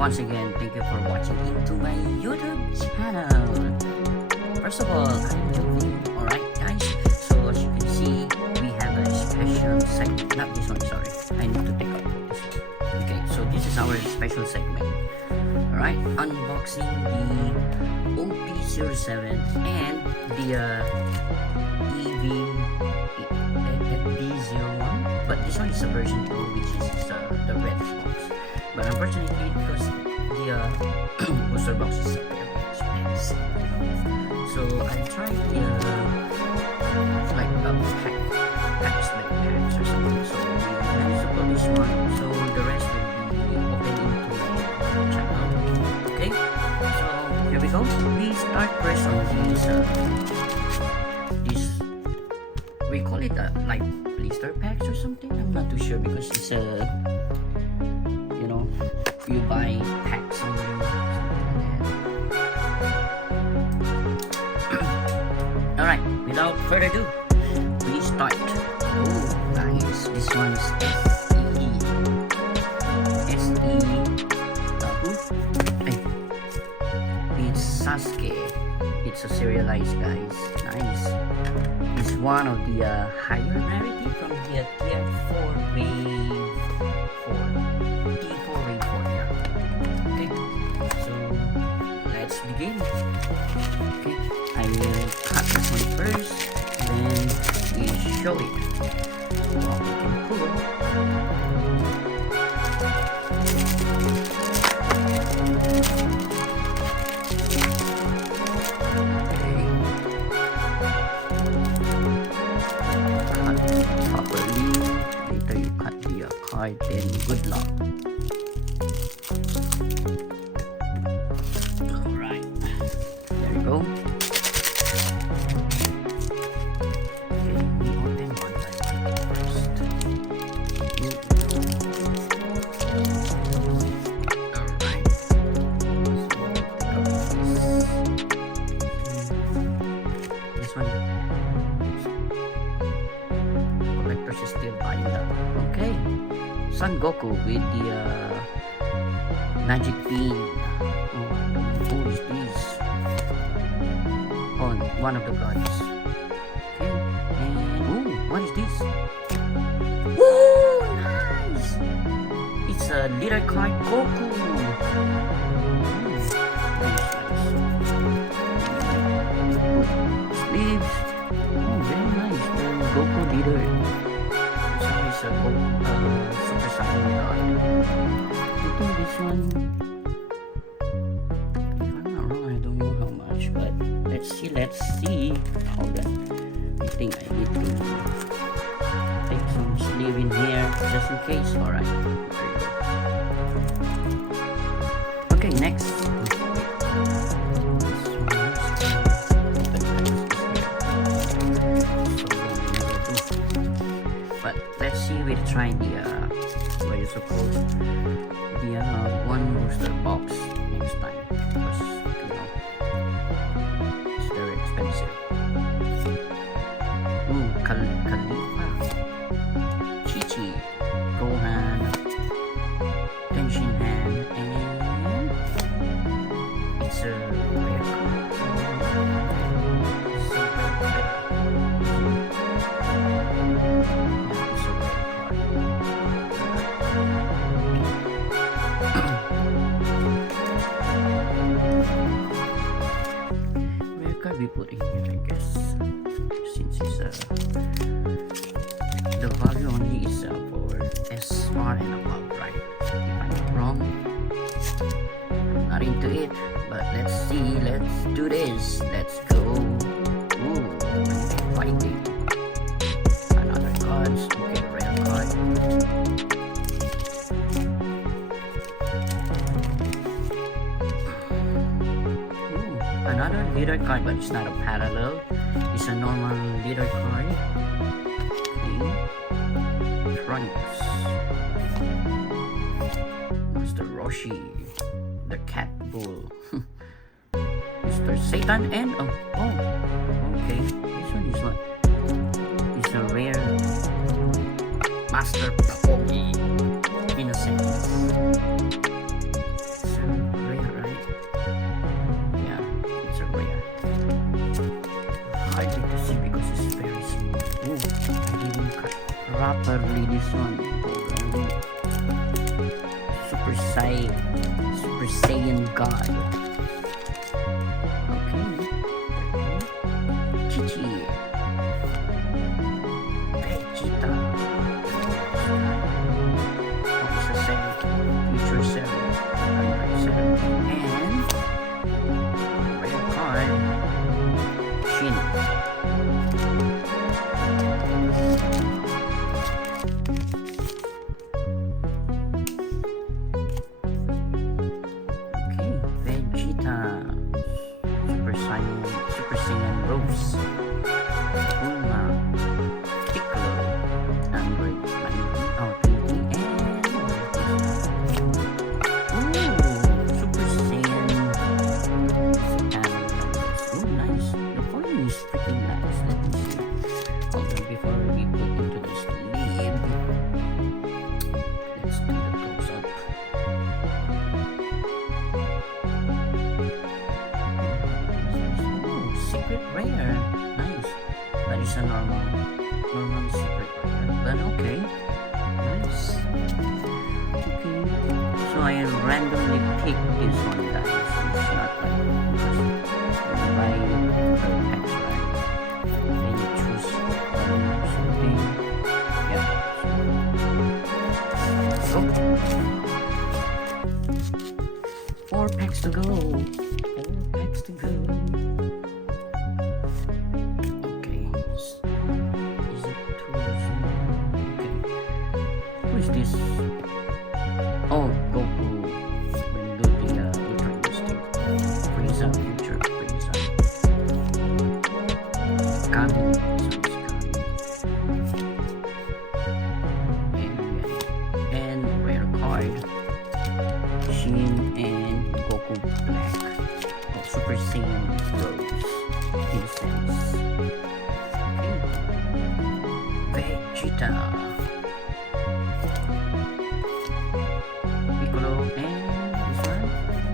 once again, thank you for watching into my YouTube channel. First of all, I'm Jovi. Alright guys, so as you can see, we have a special segment. Not this one, sorry. I need to take out this one. Okay, so this is our special segment. Alright, unboxing the OP07 and the EV-D01. But this one is a version 2, which is the red box. But unfortunately, because the booster box is very expensive, so I'm trying the like packs like packs or something. So we managed to publish one, so the rest will be open into my channel. Okay, so here we go. We start first on this we call it like blister packs or something. I'm not too sure because it's a you buy packs on Alright, without further ado, we start. Oh nice, this one's SE. It's Sasuke. It's a serialized, guys. Nice. It's one of the higher rarity from the tier 4 wave 4. T4 wave 4, yeah. Okay, so let's begin. Okay, I will cut this one first, then we show it. What we can pull. Then good luck. Alright, there we go. Okay, we open one by one first. Alright, this one collectors is still buying that. Okay, Son Goku with the magic bean. Oh, who is this? Oh, one of the gods. Okay, and oh, what is this? Oh, nice! It's a little card Goku. Sleeves. Oh, very nice. Goku leader. It's a Super Saiyan God. I think this one, if I'm not wrong, I don't know how much, but let's see. Hold on. I think I need to take some sleeve in here just in case. Alright. Okay, next. But let's see, we'll try the what you suppose the one booster box next time, because it's very expensive. Ooh, Khalifa, Chi-Chi, Gohan, Tenshinhan, and it's a rare card. We put in here, I guess, since it's the value only is for SR and above, right? If I'm not wrong, not into it, but let's see, let's do this, let's go. Ooh, fighting another cards. Okay, rare card. Another leader card, but it's not a parallel. It's a normal leader card. Okay. Trunks. Master Roshi. The Cat Bull. Mr. Satan and okay. This one is what? It's a rare Master Pogi. Innocence. early this one. Super Saiyan God. Okay. Chi-Chi. Vegeta. Officer Cell. Future Cell. Android Cell. And rare card. Shin. Okay, Vegeta, Super Saiyan Rose, Bulma, Piccolo, Android 19, oh, 20, and Super Saiyan oh, nice. The following is freaking nice. Let me see. Hold on, before we put into the sleeve, let's do the close-up. Secret rare. Nice. That is a normal secret rare. But okay. Nice. Okay. So I randomly picked this one, guys. It's not like you buy per packs, right? Then you choose something. Yeah. So 4 packs to go. 4 packs to go. Okay. Is it too soon? Okay. Who is this? Oh, Goku. When you do the Ultra Instinct. Frieza, future Frieza. Kami. And rare card. Shin and Goku Black. Oh, Super Saiyan Rose. Incense. Okay. Vegeta. Piccolo and this one.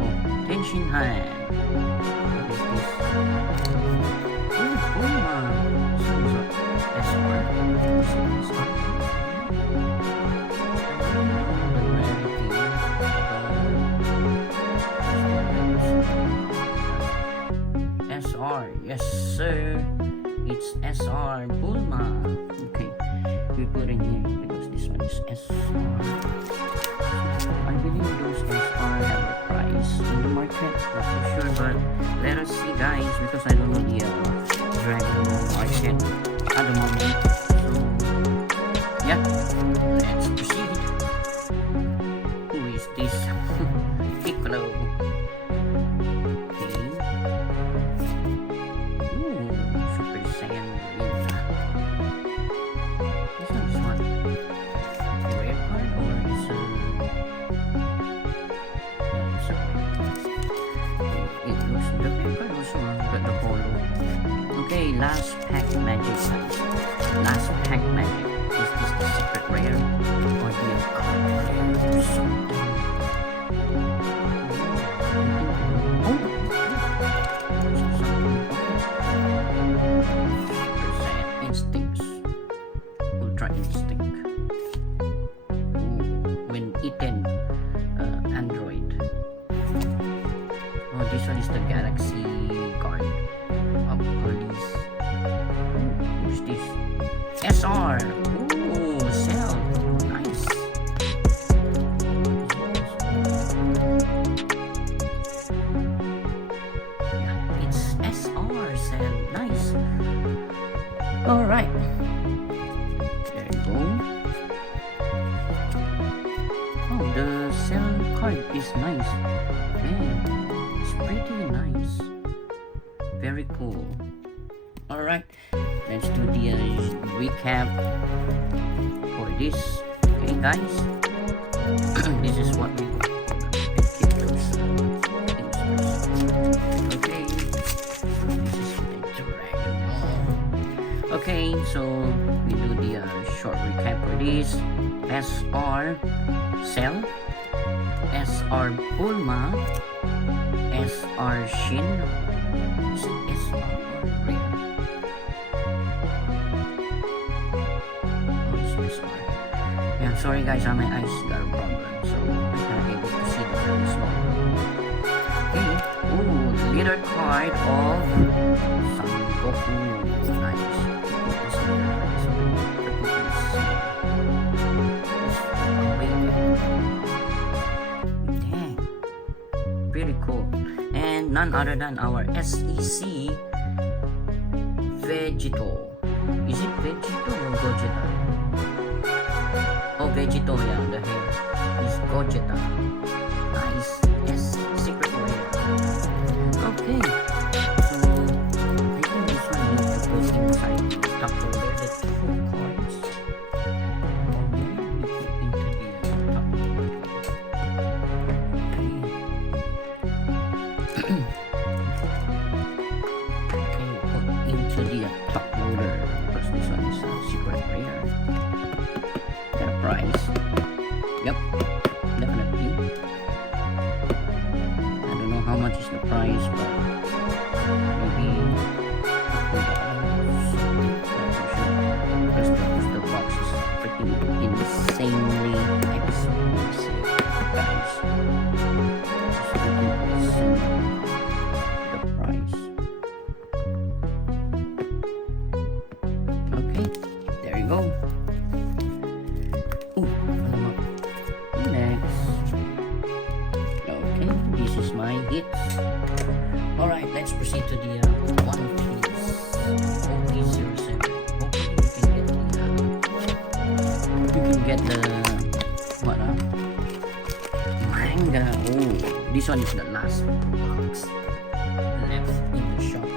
Oh, Tenshin Han. What is this? Oh, Bulma. So is it SR? SR, yes sir, it's SR Bulma. Okay, we put in here because this one is SR. I believe those SR have a price in the market, not so sure, but let us see, guys, because I don't know the Dragon market at the moment. So yeah, let's proceed. Who is this? Piccolo. Super Saiyan Green. This one's what? Rare card or is it looks the rare card also got the polo. Okay, last pack magic size. Last pack magic. Is this the secret rare or the card rare or something? Instincts. Ultra Instinct. Ooh, when eaten, Android. Oh, this one is the Galaxy card of police. Who's this? SR. Ooh, Cell. Nice. Yeah, it's SR Cell. Nice. Alright. There you go. Oh, the Cell card is nice. Man, it's pretty nice. Very cool. Alright, let's do the recap for this. Okay, guys. This is what we keep those things first. Okay. This is the Dragon Ball. Okay, so we do the short recap for this. SR Cell, SR Bulma, SR Shin. Is it SR or Rare? Oh, it's SR. sorry guys, my eyes got a problem, so I'm not able to see the very small. Okay, ooh, the leader card of Son Goku. Nice. Dang. Pretty cool. And none other than our SEC Vegito. Is it Vegito or Gogeta? Oh, Vegito, yeah, the hair is Gogeta. Nice. Yes, secret rare. Okay. So, I think this one needs to put inside the top folder, the two cards. Or maybe we put into the top folder. Okay, put into the top folder because this one is a secret rare. Got a prize. Yep, definitely. I don't know how much is the price, but maybe because the box is freaking insanely expensive, guys. It's freaking insane, the price. Okay, there you go. Next. Okay, this is my hits. Alright, let's proceed to the One Piece OP07. Hopefully you can get the what manga. Oh, this one is the last box left in the shop.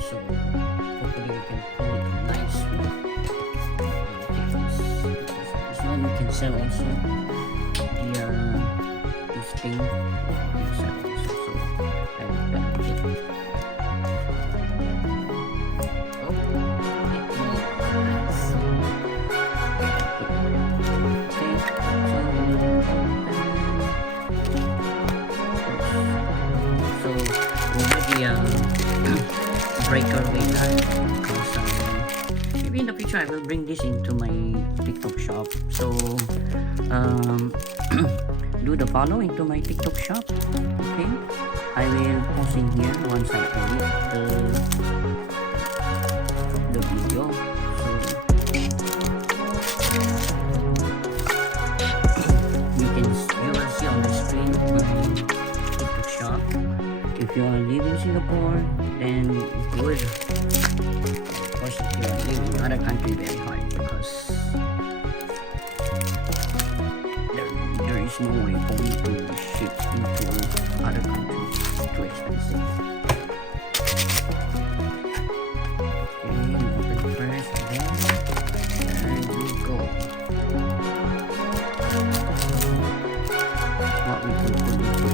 So hopefully we can pull it nice one. This one we can sell also. This thing so I will benefit. Oh, nice. Okay, so over the breaker later, because maybe in the future I will bring this into my TikTok shop. So do the follow into my TikTok shop. Okay, I will post in here once I edit the video. So you will see on the screen my TikTok shop. If you are living in Singapore, then good. Of course, if you are living in other country, very hard because there is no way for me to ship into other countries. It's too expensive. Okay, open first, then there we go. What we can put into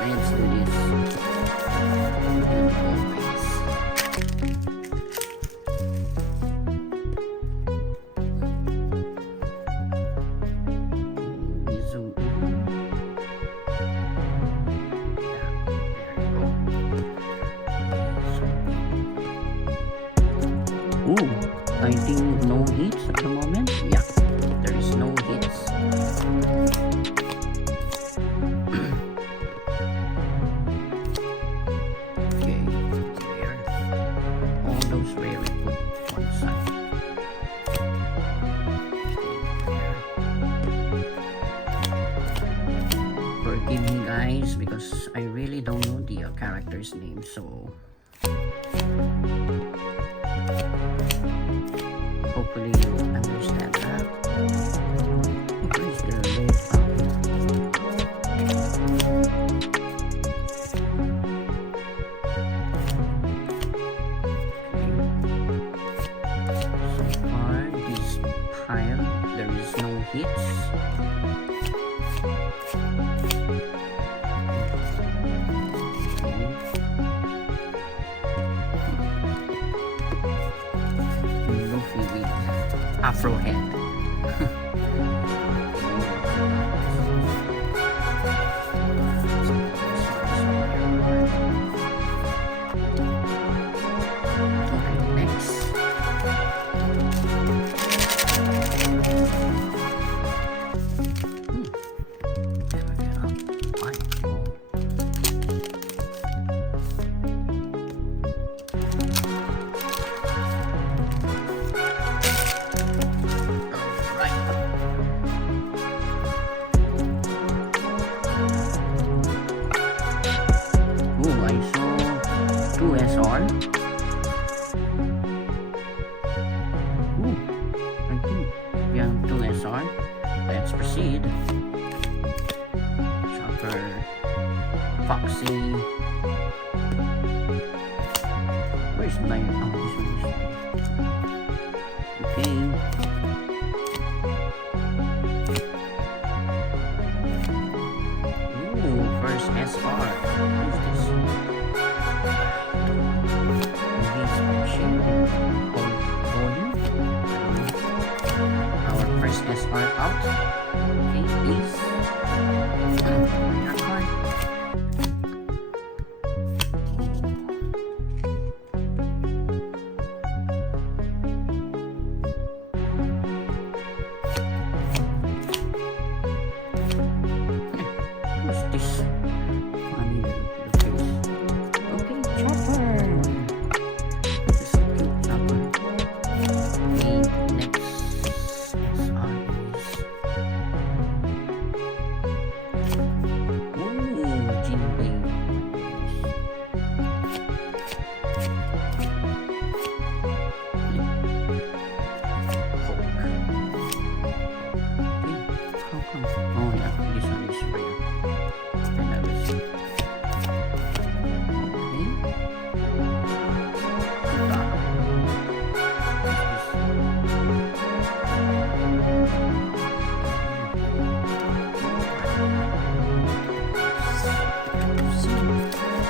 let's do this. Zoom in. Ooh, I think no hits at the moment. Yeah, there is no hits. Okay, rare. All those rare we put one side. Forgive me guys because I really don't know the character's name, so hopefully you understand that. Hopefully it's gonna live up. So far, this pile, there is no hits. Luffy with afro head. Sid, Chopper, Foxy. Where's my... Oh, this one is... Okay. Ooh, first SR. Who's this? Maybe it's Porsche? Bonnie? Our first SR out. Okay, please. Your card. Who's this? Funny little face. Okay, Chopper. This is cute Chopper. Okay, next SR is... Ooh, Jinbei. Hulk. How come? Oh yeah, this one is rare. I never see. Okay.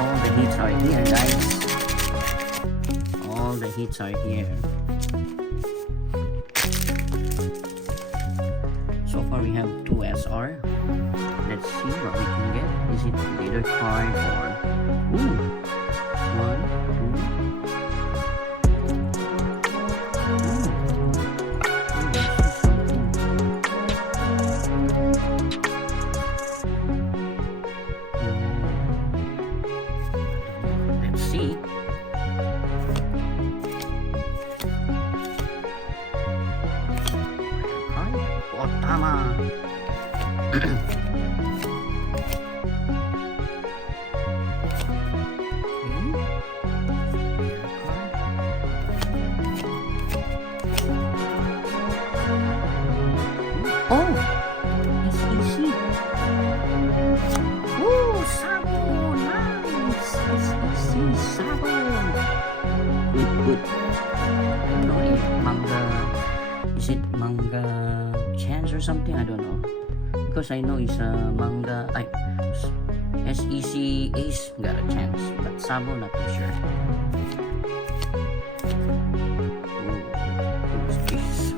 All the hits are here, guys. All the hits are here. So far we have 2 SR. Let's see what we can get. Is it leader card or... Ooh! 1, 2. Ooh! Ooh, this is something. Let's see. Card. Oh, tama! Oh, it's easy. Ooh, Sabo, nice. It's easy, Sabo. Good, good. I don't know if manga, is it manga chance or something? I don't know. Because I know it's a manga, SEC Ace got a chance, but Sabo not too sure. Ooh, who's this?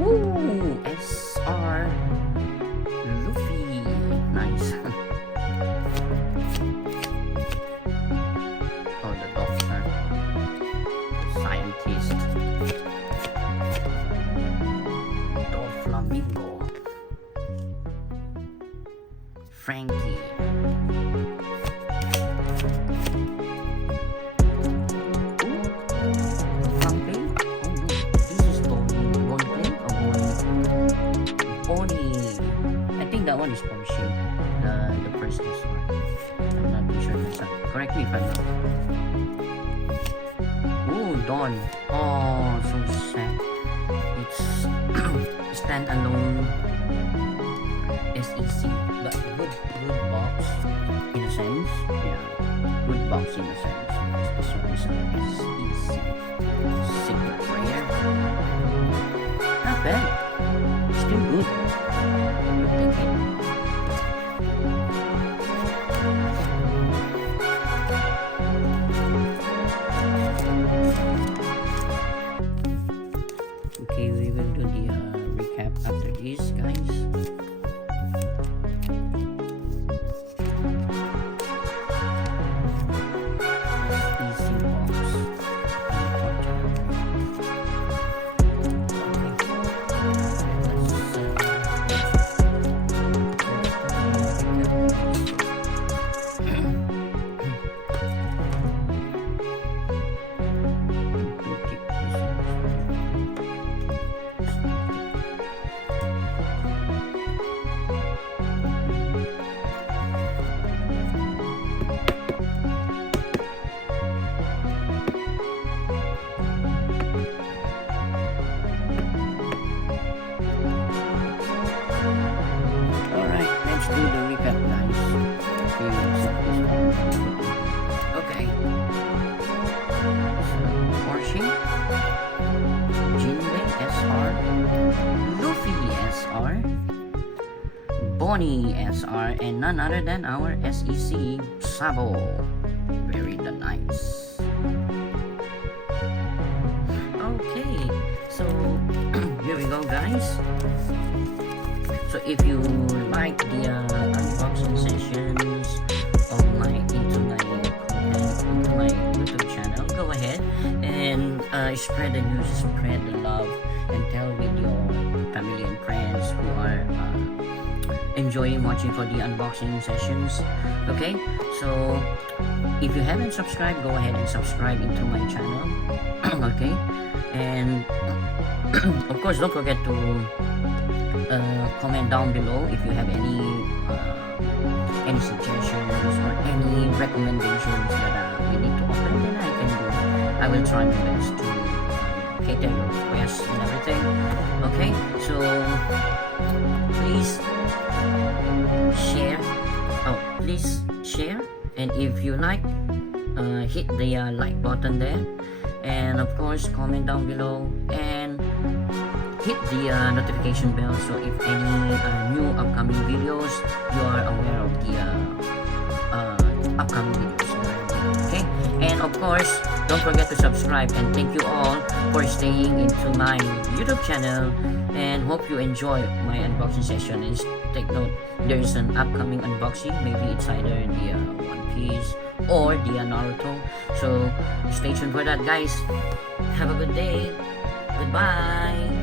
Ooh, SR Luffy. Nice. Oh, the doctor. Scientist. Doflamingo. Frankie. That one is Porsche, the first one. I'm not too sure myself. Correct me if I'm wrong. Ooh, Dawn. Oh, so sad. It's standalone SEC, but good box in a sense. Yeah, good box in a sense. This one is an SEC secret rare. Not bad. Still good. Take it. Okay, we will do the recap after this, guys. Easy box. Bonnie SR, and none other than our SEC Sabo. Very nice. Okay, so here we go, guys. So if you like the unboxing sessions of my into my YouTube channel, go ahead and spread the news, spread the love, and tell with your family and friends who are enjoying watching for the unboxing sessions. Okay, so if you haven't subscribed, go ahead and subscribe into my channel. Okay, and of course don't forget to comment down below if you have any suggestions or any recommendations that we need to open, then I can do. I will try my best to cater your requests and everything. Okay, so please share. Please share, and if you like, hit the like button there, and of course comment down below and hit the notification bell, so if any new upcoming videos, you are aware of the upcoming videos. Okay, and of course don't forget to subscribe, and thank you all for staying into my YouTube channel, and hope you enjoy my unboxing session. And take note, there is an upcoming unboxing, maybe it's either the One Piece or the Naruto, so stay tuned for that, guys. Have a good day. Goodbye.